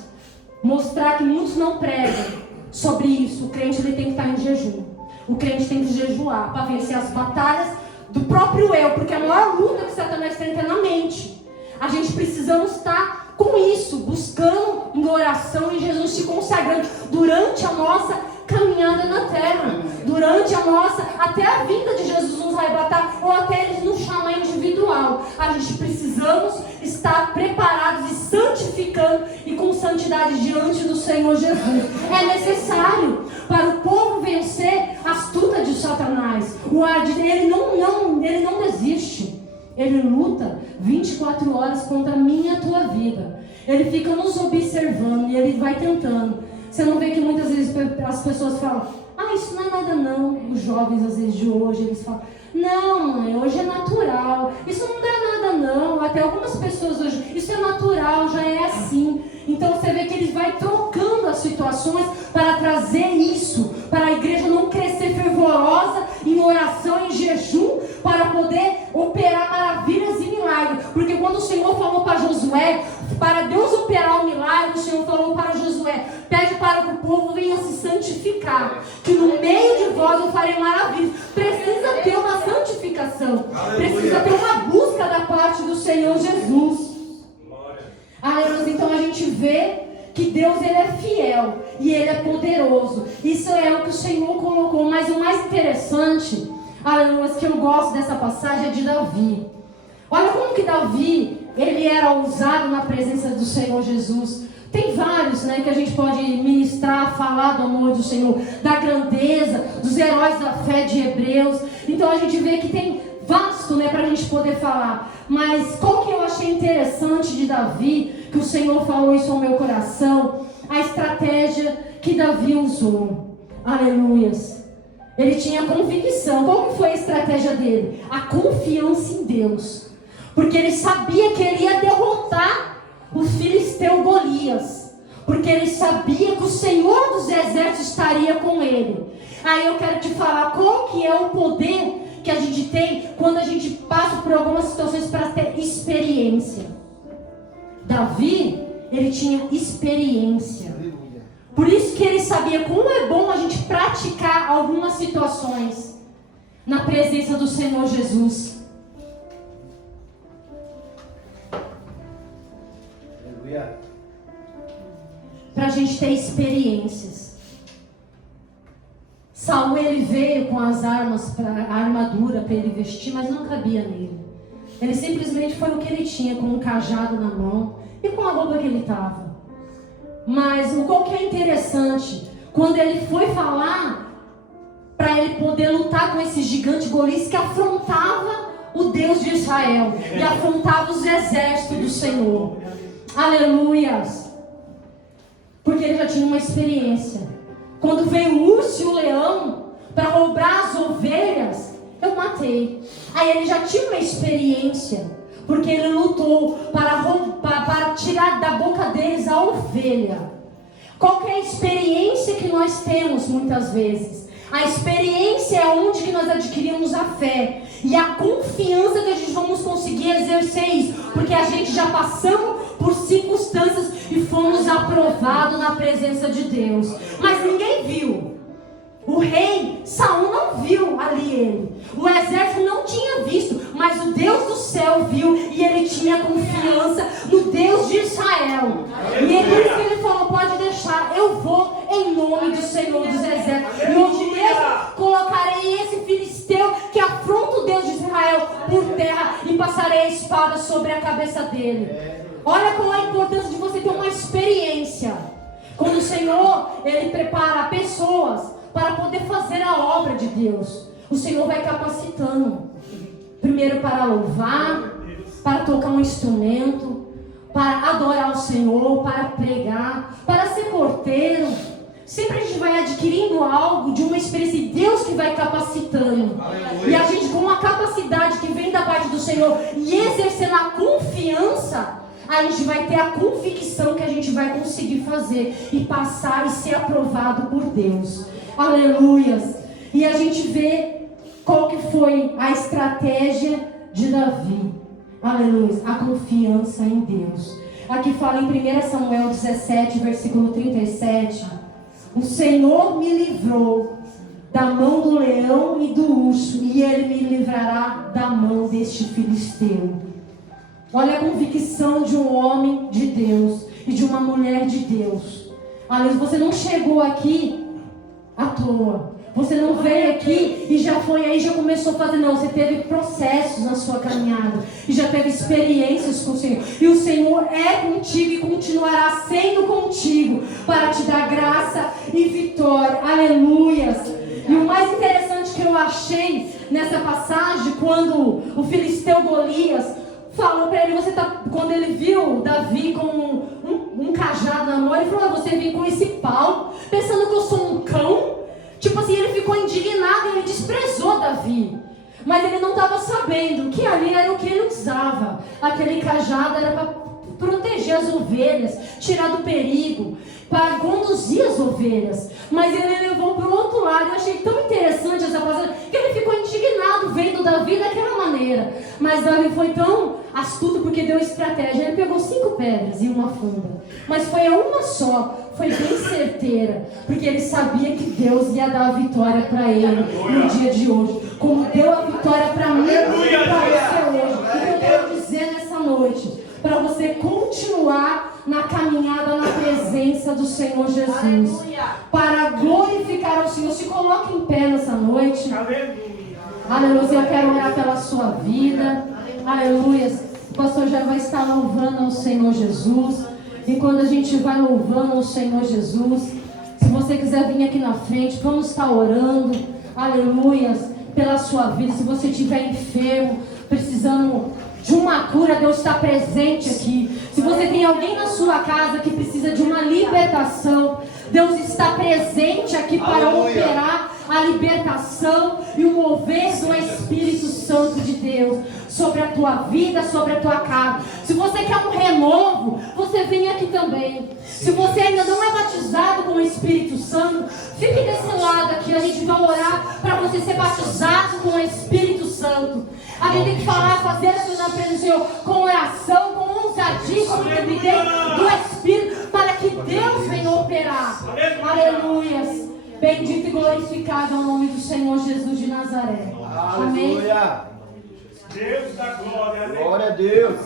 Mostrar que muitos não pregam sobre isso. O crente, ele tem que estar em jejum. O crente tem que jejuar para vencer as batalhas do próprio eu, porque a maior luta que Satanás tem é na mente. A gente precisamos estar com isso, buscando em oração e Jesus se consagrando durante a nossa caminhada na terra, durante a nossa, até a vinda de Jesus nos arrebatar, ou até Ele nos chamar individual. natural. A gente precisamos estar preparados e santificando e com santidade diante do Senhor Jesus. É necessário para o povo vencer a astuta de Satanás. Ele não desiste. Ele luta 24 horas contra a minha e a tua vida. Ele fica nos observando e ele vai tentando. Você não vê que muitas vezes as pessoas falam: isso não é nada não. Os jovens às vezes de hoje, eles falam: não, mãe, hoje é natural. Isso não dá nada não. Até algumas pessoas hoje: isso é natural, já é assim. Então você vê que ele vai trocando as situações para trazer isso, para a igreja não crescer fervorosa em oração, em jejum, para poder operar maravilhas e milagres. Porque quando o Senhor falou para Josué, para Deus operar o milagre, o Senhor falou para Josué: pede para que o povo venha se santificar, que no meio de vós eu farei maravilhas. Precisa ter uma santificação, precisa ter uma busca da parte do Senhor Jesus. Aleluia. Então a gente vê que Deus, ele é fiel e ele é poderoso. Isso é o que o Senhor colocou. Mas o mais interessante, aleluia, que eu gosto dessa passagem é de Davi. Olha como que Davi, ele era ousado na presença do Senhor Jesus. Tem vários, que a gente pode ministrar, falar do amor do Senhor, da grandeza, dos heróis da fé de Hebreus. Então a gente vê que tem vasto, para a gente poder falar. Mas qual que eu achei interessante de Davi, que o Senhor falou isso ao meu coração, a estratégia que Davi usou. Aleluias. Ele tinha convicção. Qual que foi a estratégia dele? A confiança em Deus. Porque ele sabia que ele ia derrotar o filisteu Golias. Porque ele sabia que o Senhor dos exércitos estaria com ele. Aí eu quero te falar qual que é o poder que a gente tem quando a gente passa por algumas situações para ter experiência. Davi, ele tinha experiência. Por isso que ele sabia como é bom a gente praticar algumas situações na presença do Senhor Jesus. Aleluia. Para a gente ter experiências. Saul, ele veio com as armas, a armadura para ele vestir, mas não cabia nele. Ele simplesmente foi o que ele tinha, com um cajado na mão e com a roupa que ele estava. Mas o qual que é interessante, quando ele foi falar para ele poder lutar com esse gigante Golias que afrontava o Deus de Israel e afrontava os exércitos do Senhor. Aleluias! Porque ele já tinha uma experiência. Quando veio o urso e o leão para roubar as ovelhas, eu matei. Aí ele já tinha uma experiência, porque ele lutou para tirar da boca deles a ovelha. Qual que é a experiência que nós temos muitas vezes? A experiência é onde que nós adquirimos a fé e a confiança que a gente vamos conseguir exercer isso, porque a gente já passamos por circunstâncias e fomos aprovados na presença de Deus. Mas ninguém viu. O rei Saul não viu ali ele. O exército não tinha visto, mas o Deus do céu viu e ele tinha confiança no Deus de Israel. E é por isso que ele falou: pode deixar, eu vou em nome do Senhor dos exércitos. E hoje mesmo colocarei esse filisteu que afronta o Deus de Israel por terra e passarei a espada sobre a cabeça dele. Olha qual é a importância de você ter uma experiência. Quando o Senhor, ele prepara pessoas para poder fazer a obra de Deus, o Senhor vai capacitando. Primeiro para louvar, para tocar um instrumento, para adorar o Senhor, para pregar, para ser porteiro. Sempre a gente vai adquirindo algo de uma experiência de Deus que vai capacitando. Aleluia. E a gente, com uma capacidade que vem da parte do Senhor e exercendo a confiança, a gente vai ter a convicção que a gente vai conseguir fazer e passar e ser aprovado por Deus. Aleluias. E a gente vê qual que foi a estratégia de Davi. Aleluia. A confiança em Deus. Aqui fala em 1 Samuel 17, versículo 37. O Senhor me livrou da mão do leão e do urso, e ele me livrará da mão deste filisteu. Olha a convicção de um homem de Deus e de uma mulher de Deus. Aleluia. Você não chegou aqui à toa. Você não veio aqui e já foi aí, já começou a fazer. Não, você teve processos na sua caminhada. E já teve experiências com o Senhor. E o Senhor é contigo e continuará sendo contigo para te dar graça e vitória. Aleluias. E o mais interessante que eu achei nessa passagem, quando o filisteu Golias falou para ele, quando ele viu Davi com um cajado na mão, ele falou: você vem com esse pau, pensando que eu sou um cão? Tipo assim, ele ficou indignado e ele desprezou Davi. Mas ele não estava sabendo que ali era o que ele usava. Aquele cajado era para proteger as ovelhas, tirar do perigo, para conduzir as ovelhas. Mas ele levou para o outro lado. Eu achei tão interessante essa passagem, que ele ficou indignado vendo Davi daquela maneira. Mas Davi foi tão astuto porque deu estratégia. Ele pegou 5 pedras e uma funda, mas foi a uma só. Foi bem certeira, porque ele sabia que Deus ia dar a vitória para ele no dia de hoje, como deu a vitória para mim e para você hoje. O que eu quero dizer nessa noite, para você continuar na caminhada na presença do Senhor Jesus, para glorificar ao Senhor. Se coloque em pé nessa noite. Aleluia. Eu quero orar pela sua vida. Aleluia. O pastor já vai estar louvando ao Senhor Jesus. E quando a gente vai louvando ao Senhor Jesus, se você quiser vir aqui na frente, vamos estar orando, aleluia, pela sua vida. Se você estiver enfermo, precisando de uma cura, Deus está presente aqui. Se você tem alguém na sua casa que precisa de uma libertação, Deus está presente aqui para operar a libertação e o mover do Espírito Santo de Deus sobre a tua vida, sobre a tua casa. Se você quer um renovo, você vem aqui também. Se você ainda não é batizado com o Espírito Santo, fique desse lado aqui. A gente vai orar para você ser batizado com o Espírito Santo. A gente tem que falar, fazer na presença do Senhor com oração, com ousadia, com integridade do Espírito, para que Deus venha operar. Aleluia. Bendito e glorificado é o nome do Senhor Jesus de Nazaré. Amém. Deus da glória. Glória a Deus.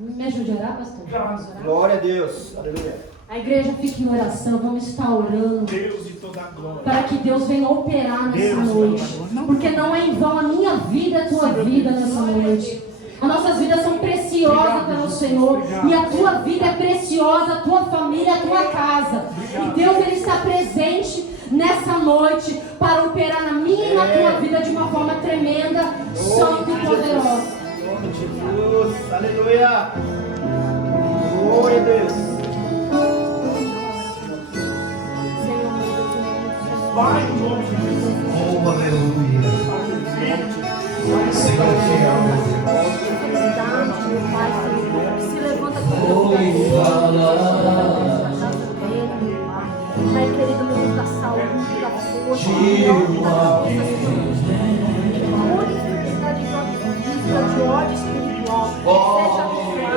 Me ajude a orar, pastor? Vamos orar? Glória a Deus. Aleluia. A igreja fica em oração, vamos estar orando. Deus de toda a glória. Para que Deus venha operar nessa noite. Porque não é em vão a minha vida, a tua vida nessa noite. As nossas vidas são preciosas para o Senhor. E a tua vida é preciosa, a tua família, a tua casa. E Deus, Ele está presente nessa noite para operar na minha e na tua vida de uma forma tremenda, santa e poderosa. Glória a Jesus. Aleluia. Glória a Deus. Pai, em nome de Jesus. Oh, aleluia. Senhor fiel. Se levanta Oh, Pai querido, no mundo da saúde, da força, toda enfermidade física, de ódio espiritual, seja livrado,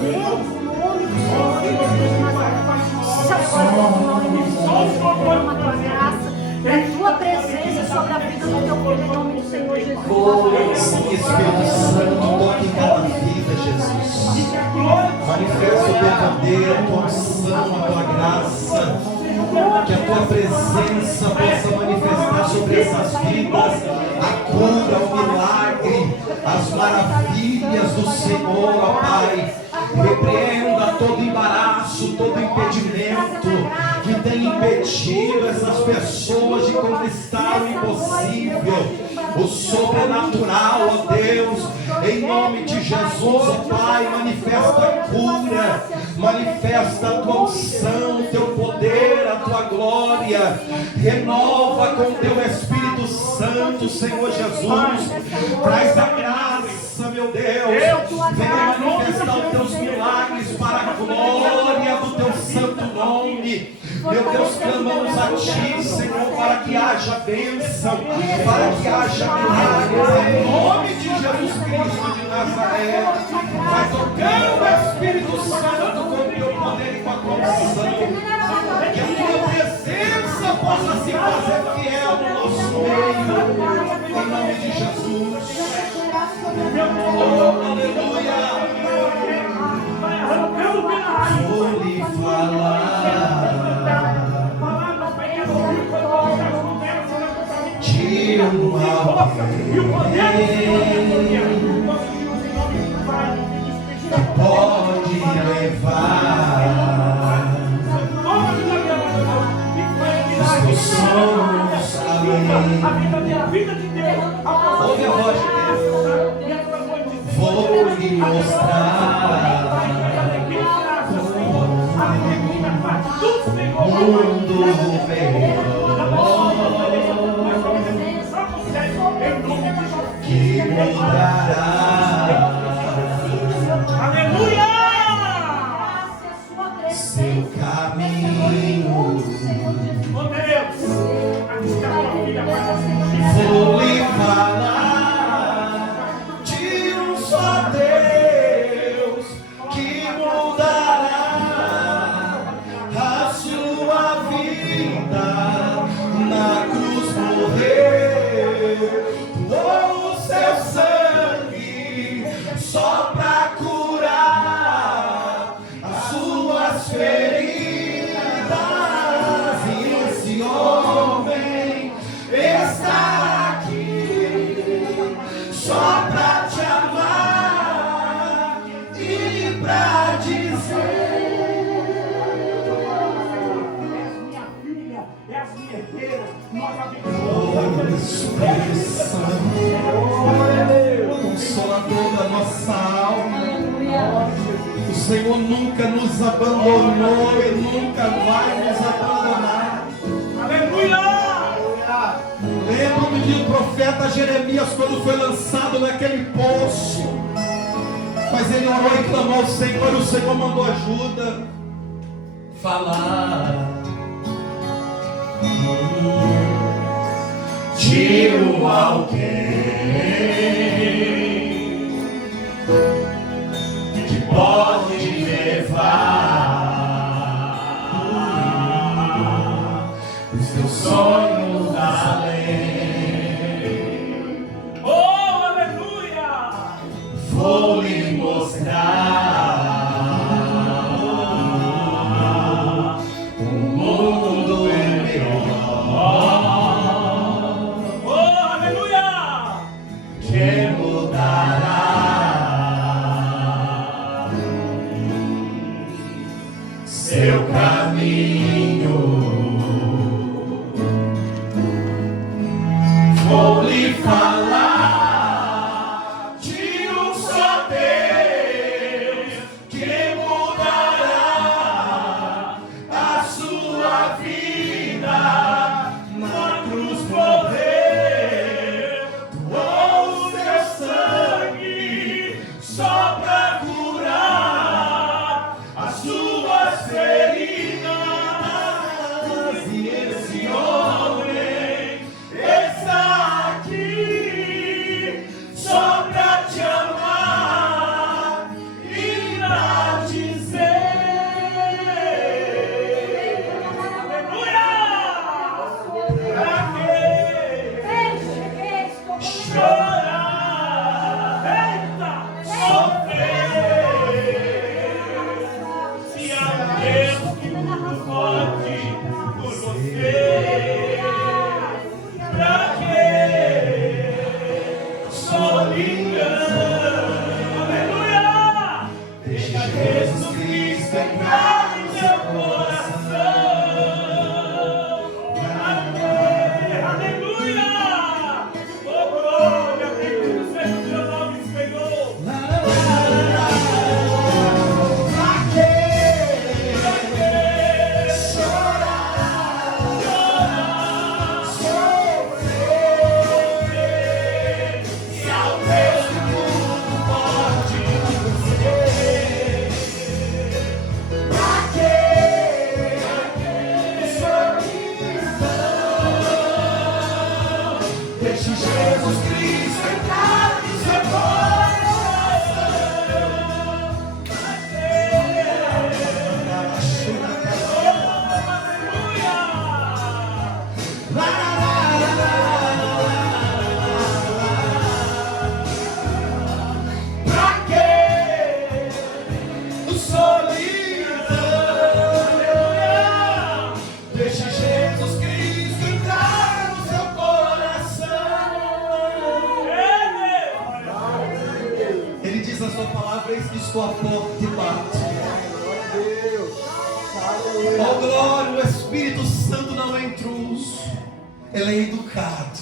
Deus, no nome do Senhor Jesus de Nazaré. Derrama a tua graça e a tua presença sobre a vida do teu povo, em nome do Senhor Jesus. Sim, Espírito Santo, toque em cada vida, Jesus. Manifesta o teu poder, a tua unção, a tua graça. Que a tua presença possa manifestar sobre essas vidas a cura, o milagre, as maravilhas do Senhor, ó Pai. Repreenda todo embaraço, todo impedimento que tem impedido essas pessoas de conquistar o impossível, o sobrenatural, ó Deus, em nome de Jesus, ó Pai. Manifesta a cura, manifesta a tua unção, o teu poder, a tua glória, renova com o teu Espírito Santo, Senhor Jesus, traz a graça, meu Deus, venha manifestar os teus milagres para a glória do teu santo nome. Meu Deus, clamamos a Ti, Senhor, para que haja bênção, para que haja milagres, em nome de Jesus Cristo de Nazaré. Vai tocando o Espírito Santo com o teu poder e com a tua unção, que a tua presença possa se fazer fiel no nosso meio, em nome de Jesus. Oh, aleluia. Vou lhe falar e força e o poder do Senhor glória. Nós pedimos em nome do Pai, do Filho e do Espírito Santo. Pode levar os sonhos além. A vida de Deus. Ouve a voz de Deus. Vou lhe mostrar mundo que mudará. Aleluia! Seu caminho. Oh Deus! Aqui está a tua filha, Pai. Vou lhe falar de um só Deus que mudará a sua vida. Na cruz morreu, doou o seu sangue só pra curar as suas feridas. E esse homem está aqui só pra te amar e pra dizer: Minha filha, é as minhas herdeiras. Nós oh, Espírito Santo, Consolador da nossa alma. O Senhor nunca nos abandonou e nunca vai nos abandonar. Aleluia! Lembro-me de profeta Jeremias quando foi lançado naquele poço. Mas ele orou e clamou ao Senhor, e o Senhor mandou ajuda. Falar de um alguém que pode levar os teus sonhos além. Oh, aleluia! Vou lhe mostrar um mundo melhor. Oh, aleluia! Que mudará seu caminho. Vou lhe falar de um só Deus que mudará a sua vida. Na cruz morreu, doou o seu sangue só pra curar as suas feridas. E esse homem está aqui só pra te amar e pra dizer: Aleluia! Pra quê? Chorar, eita, sofrer, se há Deus que tudo pode por você, pra quê? Solidão, aleluia! Deixa Jesus Cristo entrar em seu coração, pra quê? Aleluia! Oh, glória, bendito seja o teu nome, Senhor. pra quê Chorar, sofrer? Se ao Deus que tudo pode dizer, pra quê solidão? Deixe Jesus Cristo entrar no seu coração. Pra quê solidão? Deixe Jesus Cristo entrar no seu coração. Cristo a porta e bate. Oh glória, o Espírito Santo não é intruso, ele é educado.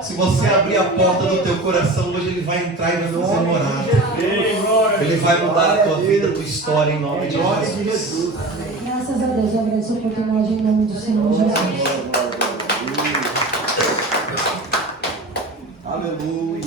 Se você abrir a porta do teu coração hoje, ele vai entrar e vai fazer morada. Ele vai mudar a tua vida, a tua história, em nome de Jesus. Graças a Deus, eu agradeço a oportunidade em nome do Senhor Jesus. Aleluia.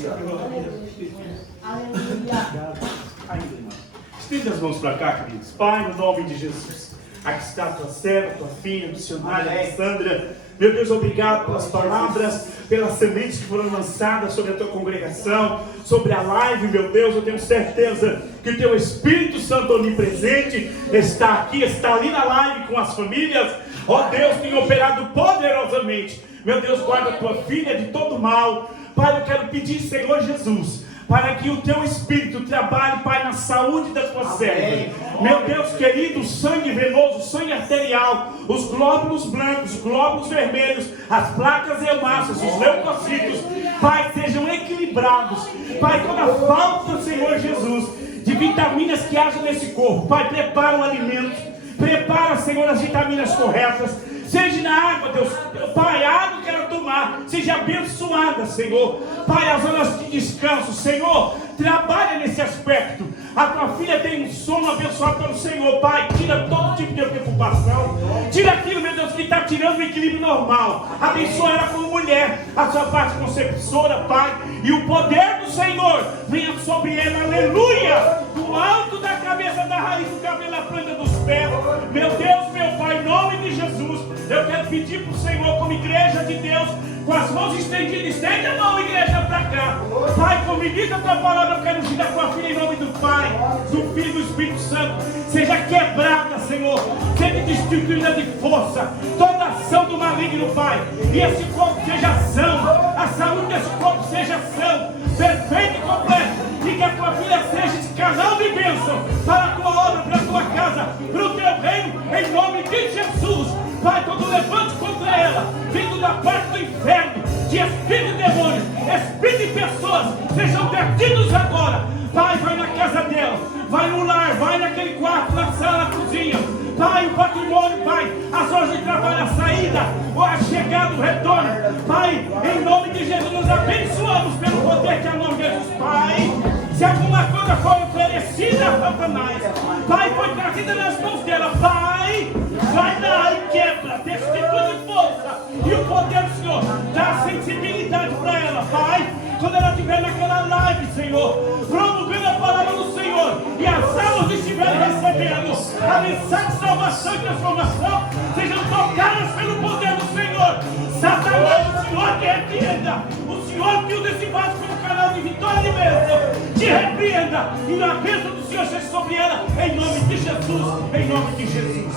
Ainda, irmão. Estenda as mãos para cá, queridos. Pai, no nome de Jesus. Aqui está a tua serva, tua filha, missionária Alessandra. Meu Deus, obrigado pelas palavras, pelas sementes que foram lançadas sobre a tua congregação, sobre a live, meu Deus. Eu tenho certeza que o teu Espírito Santo onipresente está aqui, está ali na live com as famílias. Ó Deus, tem operado poderosamente. Meu Deus, guarda a tua filha de todo mal. Pai, eu quero pedir, Senhor Jesus, para que o teu Espírito trabalhe, Pai, na saúde da tua serva. Meu Deus querido, o sangue venoso, o sangue arterial, os glóbulos brancos, os glóbulos vermelhos, as placas hemácias, os leucocitos, Pai, sejam equilibrados. Pai, toda falta, Senhor Jesus, de vitaminas que haja nesse corpo, Pai, prepara o alimento, prepara, Senhor, as vitaminas corretas. Seja na água, Deus, Pai, a água que ela tomar seja abençoada, Senhor. Pai, as horas de descanso, Senhor, trabalha nesse aspecto. A tua filha tem um sono abençoado pelo Senhor, Pai. Tira todo tipo de preocupação. Tira aquilo, meu Deus, que está tirando o equilíbrio normal. Abençoa ela como mulher, a sua parte conceptora, Pai. E o poder do Senhor venha sobre ela, aleluia. Do alto da cabeça, da raiz do cabelo, na planta dos pés. Meu Deus, meu Pai, em nome de Jesus, eu quero pedir para o Senhor, como igreja de Deus, com as mãos estendidas, estende a mão, igreja, para cá. Pai, como medida a tua palavra, eu quero ungir a tua filha em nome do Pai, do Filho e do Espírito Santo. Seja quebrada, Senhor, seja destituída de força toda ação do maligno, Pai. E esse corpo seja são, a saúde desse corpo seja são, perfeito e completo. E que a tua filha seja esse canal de bênção para a tua obra, para a tua casa, para o teu reino, em nome de Jesus. Pai, todo levante contra ela, vindo da parte do inferno, de espírito e demônio, espírito e pessoas, sejam perdidos agora. Pai, vai na casa dela, vai no lar, vai naquele quarto, na sala, na cozinha. Pai, o patrimônio, Pai, as horas de trabalho, a saída, a chegada, o retorno. Pai, em nome de Jesus, nós abençoamos pelo poder que é o nome de Jesus. Pai, se alguma coisa foi oferecida a Satanás, Pai, foi trazida nas mãos dela, Pai, vai lá e quebra, destitui de força, e o poder do Senhor dá sensibilidade para ela, Pai, quando ela estiver naquela live, Senhor, promovendo a palavra do Senhor, e as almas estiverem recebendo a mensagem de salvação e transformação, sejam tocadas pelo poder do Senhor. Satanás, o Senhor te repreenda, o Senhor que usa esse vaso como canal de vitória e bênção, te repreenda, e a bênção do Senhor seja sobre ela, em nome de Jesus, em nome de Jesus.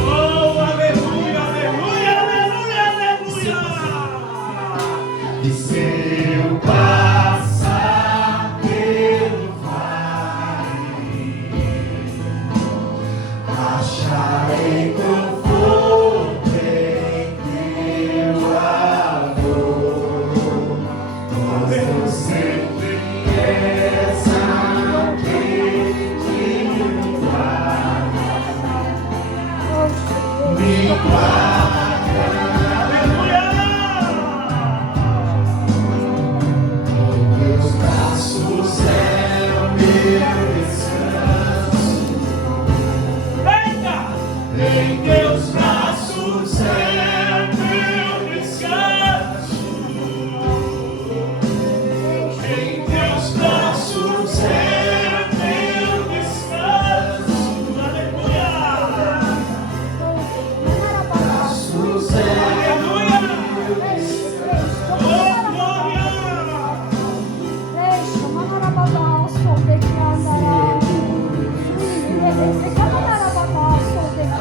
Oh, aleluia, aleluia, aleluia, aleluia. E se eu passar pelo vale, acharei conforto em teu amor, pois tu sempre és aquele que me guarda, me guarda. Meus braços é o meu descanso. Em teus braços é meu descanso. Em teus braços é meu descanso. Aleluia. Braços é meu descanso. Oh, glória.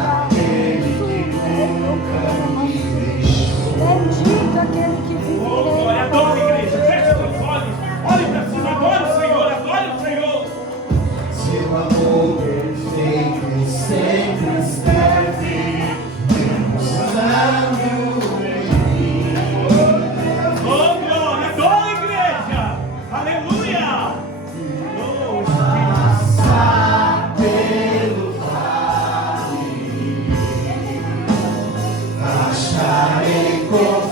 Aquele que nunca glória.